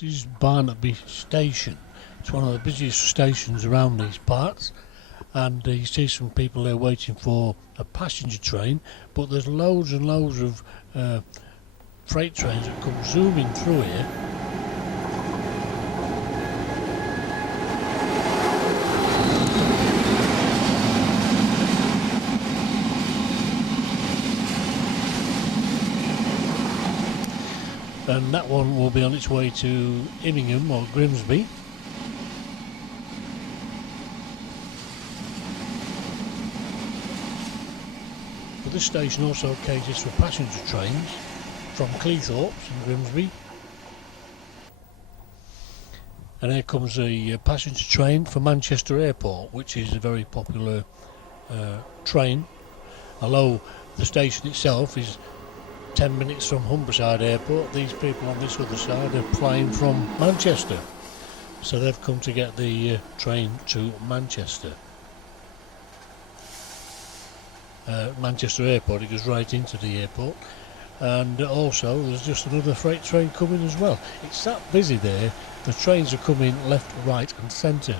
This is Barnetby station. It's one of the busiest stations around these parts, and you see some people there waiting for a passenger train, but there's loads and loads of freight trains that come zooming through here. And that one will be on its way to Immingham or Grimsby. But this station also caters for passenger trains from Cleethorpes and Grimsby. And here comes a passenger train for Manchester Airport, which is a very popular train, although the station itself is 10 minutes from Humberside Airport. These people on this other side are flying from Manchester, so they've come to get the train to Manchester. Manchester Airport, it goes right into the airport, and also there's just another freight train coming as well. It's that busy there, the trains are coming left, right and centre.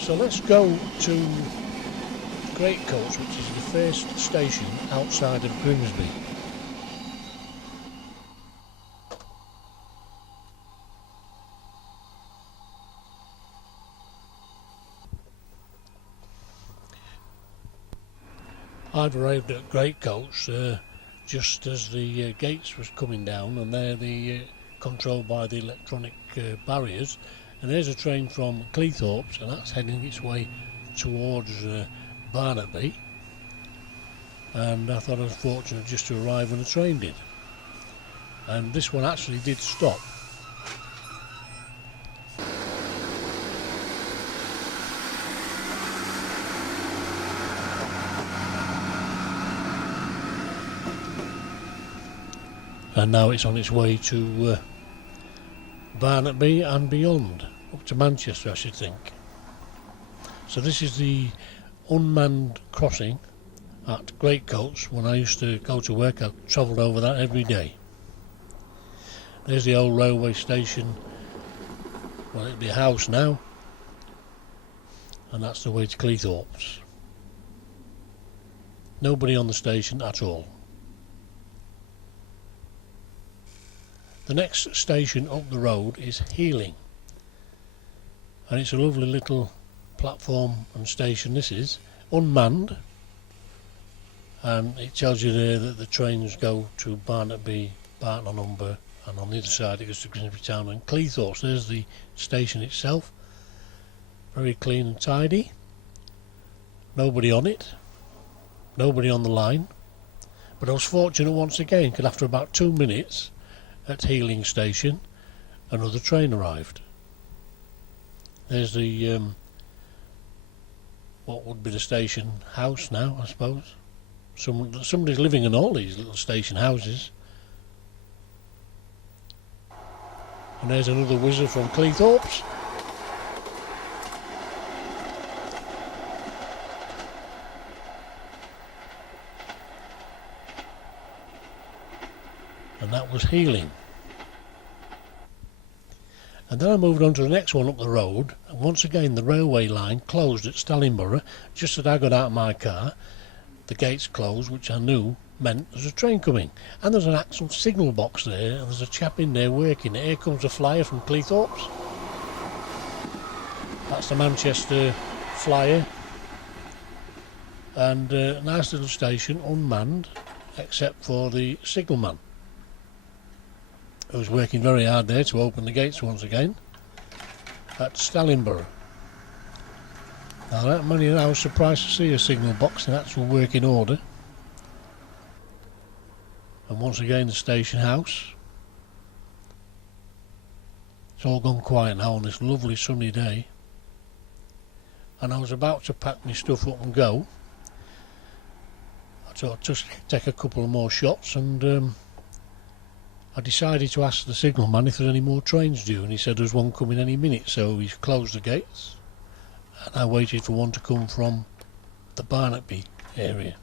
So let's go to Greatcoats, which is the first station outside of Grimsby. I've arrived at Greatcoats just as the gates was coming down, and they're controlled by the electronic barriers. And there's a train from Cleethorpes, and that's heading its way towards Barnetby. And I thought I was fortunate just to arrive when the train did. And this one actually did stop. And now it's on its way to Barnetby and beyond, up to Manchester I should think. So this is the unmanned crossing at Greatcoats. When I used to go to work, I travelled over that every day. There's the old railway station. Well, it'd be a house now, and that's the way to Cleethorpes. Nobody on the station at all. The next station up the road is Healing, and it's a lovely little platform and station. This is unmanned, and it tells you there that the trains go to Barnetby, Barton-on-Humber, and on the other side it goes to Grimsby Town and Cleethorpes. There's the station itself, very clean and tidy. Nobody on it, nobody on the line, but I was fortunate once again, because after about 2 minutes at Healing station another train arrived. There's the what would be the station house now, I suppose. Somebody's living in all these little station houses. And there's another whizzer from Cleethorpes. And that was Healing. And then I moved on to the next one up the road, and once again the railway line closed at Ludborough. Just as I got out of my car, the gates closed, which I knew meant there's a train coming. And there's an actual signal box there, and there's a chap in there working. Here comes a flyer from Cleethorpes. That's the Manchester flyer. And a nice little station, unmanned, except for the signalman, who was working very hard there to open the gates once again at Ludborough. Now that many, I was surprised to see a signal box in actual working order. And once again the station house. It's all gone quiet now on this lovely sunny day. And I was about to pack my stuff up and go. I thought I'd just take a couple of more shots, and I decided to ask the signalman if there's any more trains due, and he said there's one coming any minute, so he's closed the gates, and I waited for one to come from the Barnetby area.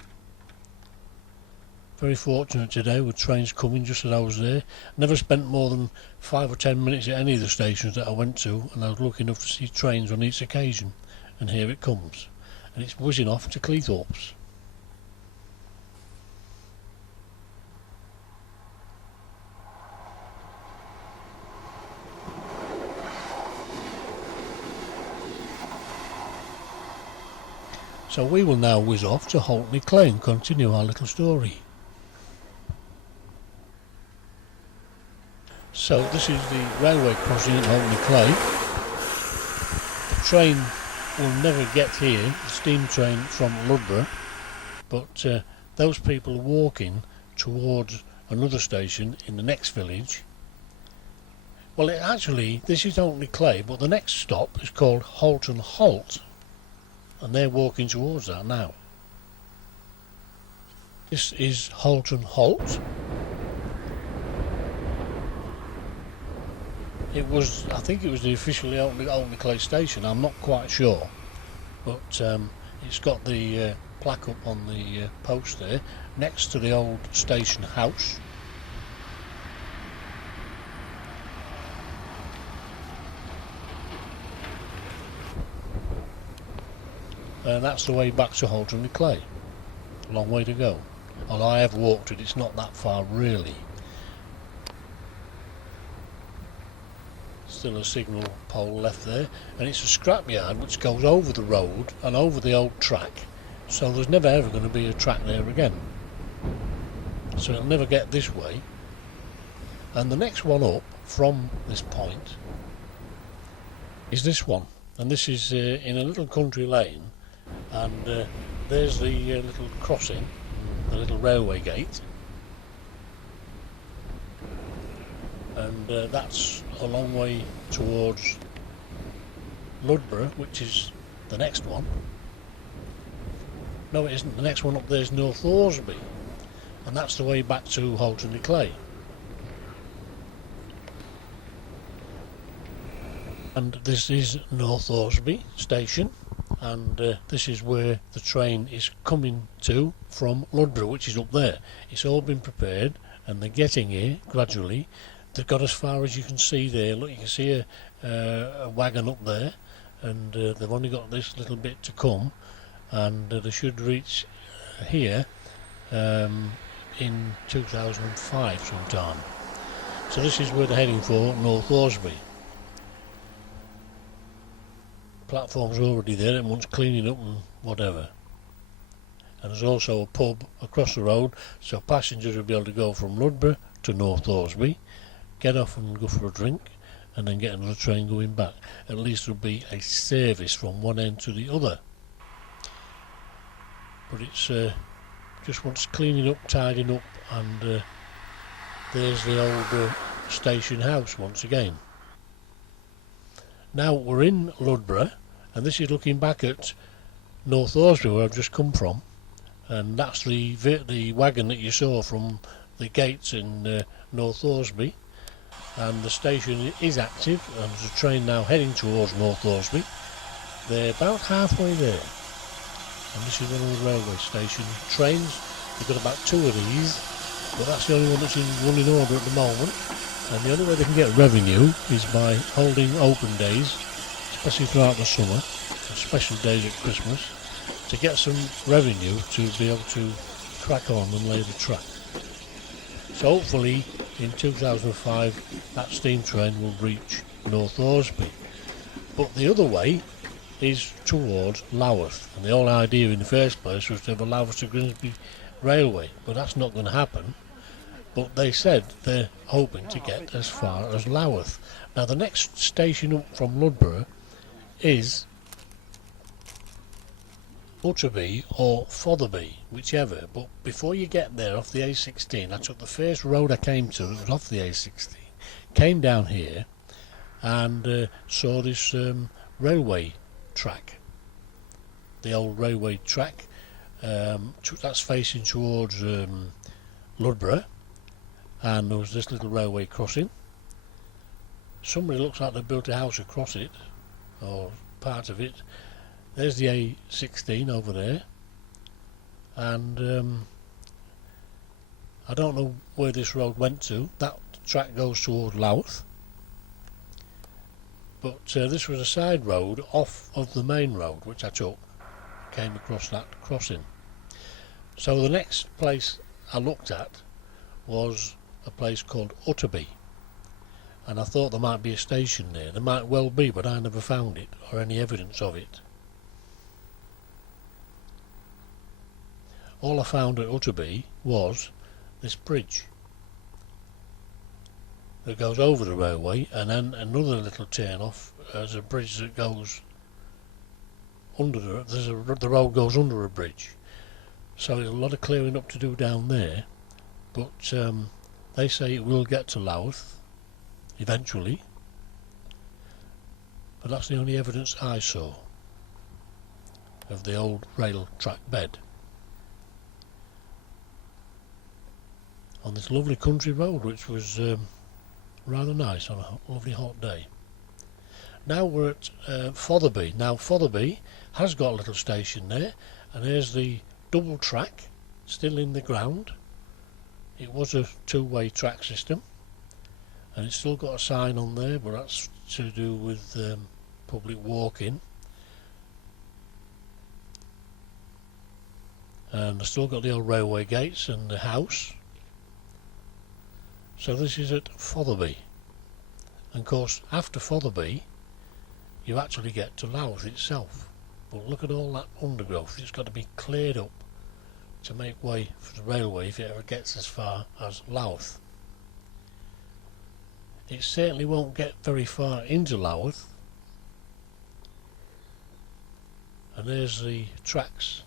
Very fortunate today with trains coming just as I was there. Never spent more than 5 or 10 minutes at any of the stations that I went to, and I was lucky enough to see trains on each occasion. And here it comes, and it's whizzing off to Cleethorpes. So we will now whiz off to Haltney Clay and continue our little story. So this is the railway crossing at Haltney Clay. The train will never get here, the steam train from Ludborough, but those people are walking towards another station in the next village. Well, this is Haltney Clay, but the next stop is called Halton Halt, and they're walking towards that now. This is Halton Halt. I think it was the officially Haltney Clay station, I'm not quite sure, but it's got the plaque up on the post there, next to the old station house. And that's the way back to Halton Clay. A long way to go. Although I have walked it, it's not that far really. Still a signal pole left there, and it's a scrapyard which goes over the road and over the old track, so there's never ever going to be a track there again, so it'll never get this way. And the next one up from this point is this one, and this is in a little country lane, and there's the little crossing, the little railway gate, and that's a long way towards Ludborough, which is the next one. No, it isn't. The next one up there is North Thoresby, and that's the way back to Halton Clay. And this is North Thoresby station, and this is where the train is coming to from Ludborough, which is up there. It's all been prepared, and they're getting here gradually. They've got as far as you can see there. Look, you can see a wagon up there, and they've only got this little bit to come, and they should reach here in 2005 sometime. So this is where they're heading for, North Thoresby. Platform's already there, it wants cleaning up and whatever. And there's also a pub across the road, so passengers will be able to go from Ludborough to North Thoresby, get off and go for a drink, and then get another train going back. At least there'll be a service from one end to the other. But it's just wants cleaning up, tidying up, and there's the old station house once again. Now we're in Ludborough, and this is looking back at North Thoresby, where I've just come from, and that's the wagon that you saw from the gates in North Thoresby. And the station is active, and there's a train now heading towards North Thoresby. They're about halfway there, and this is one of the railway station trains. They've got about 2 of these, but that's the only one that's in running order at the moment, and the only way they can get revenue is by holding open days, especially throughout the summer, and special days at Christmas, to get some revenue to be able to crack on and lay the track. So hopefully in 2005 that steam train will reach North Thoresby. But the other way is towards Louth, and the whole idea in the first place was to have a Louth to Grimsby railway, but that's not going to happen. But they said they're hoping to get as far as Louth. Now the next station up from Ludborough is Utterby or Fotherby, whichever, but before you get there off the A16, I took the first road I came to that was off the A16, came down here and saw this railway track, the old railway track, that's facing towards Ludborough, and there was this little railway crossing. Somebody looks like they built a house across it, or part of it. There's the A16 over there, and I don't know where this road went to. That track goes toward Louth, but this was a side road off of the main road which I took. Came across that crossing. So the next place I looked at was a place called Utterby, and I thought there might be a station there. There might well be, but I never found it or any evidence of it. All I found at Utterby was this bridge that goes over the railway, and then another little turn off as a bridge that goes under the road goes under a bridge. So there's a lot of clearing up to do down there, but they say it will get to Louth eventually, but that's the only evidence I saw of the old rail track bed on this lovely country road, which was rather nice on a lovely hot day. Now we're at Fotherby. Now Fotherby has got a little station there, and there's the double track still in the ground. It was a two-way track system, and it's still got a sign on there, but that's to do with public walking. And I've still got the old railway gates and the house. So this is at Fotherby, and of course after Fotherby you actually get to Louth itself. But look at all that undergrowth. It's got to be cleared up to make way for the railway if it ever gets as far as Louth. It certainly won't get very far into Louth. And there's the tracks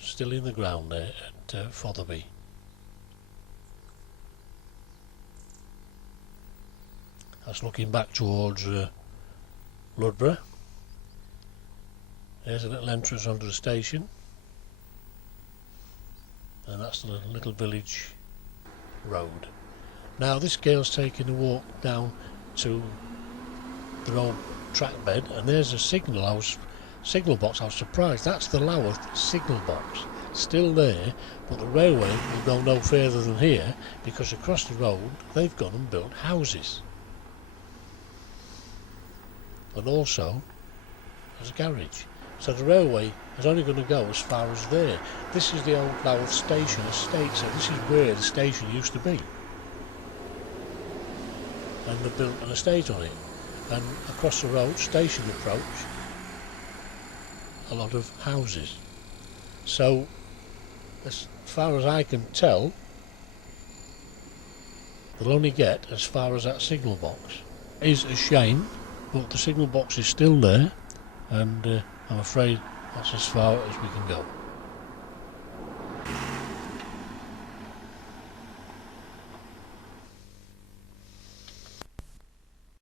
still in the ground there at Fotherby. That's looking back towards Ludborough. There's a little entrance onto the station, and that's the little village road. Now this girl's taking a walk down to the old track bed, and there's a signal box. I was surprised. That's the Louth signal box, still there, but the railway will go no further than here, because across the road they've gone and built houses. And also there's a garage. So the railway is only going to go as far as there. This is the old Louth station estate, so this is where the station used to be. And they built an estate on it. And across the road, station approach, a lot of houses. So as far as I can tell, they'll only get as far as that signal box. It is a shame, but the signal box is still there, and I'm afraid that's as far as we can go.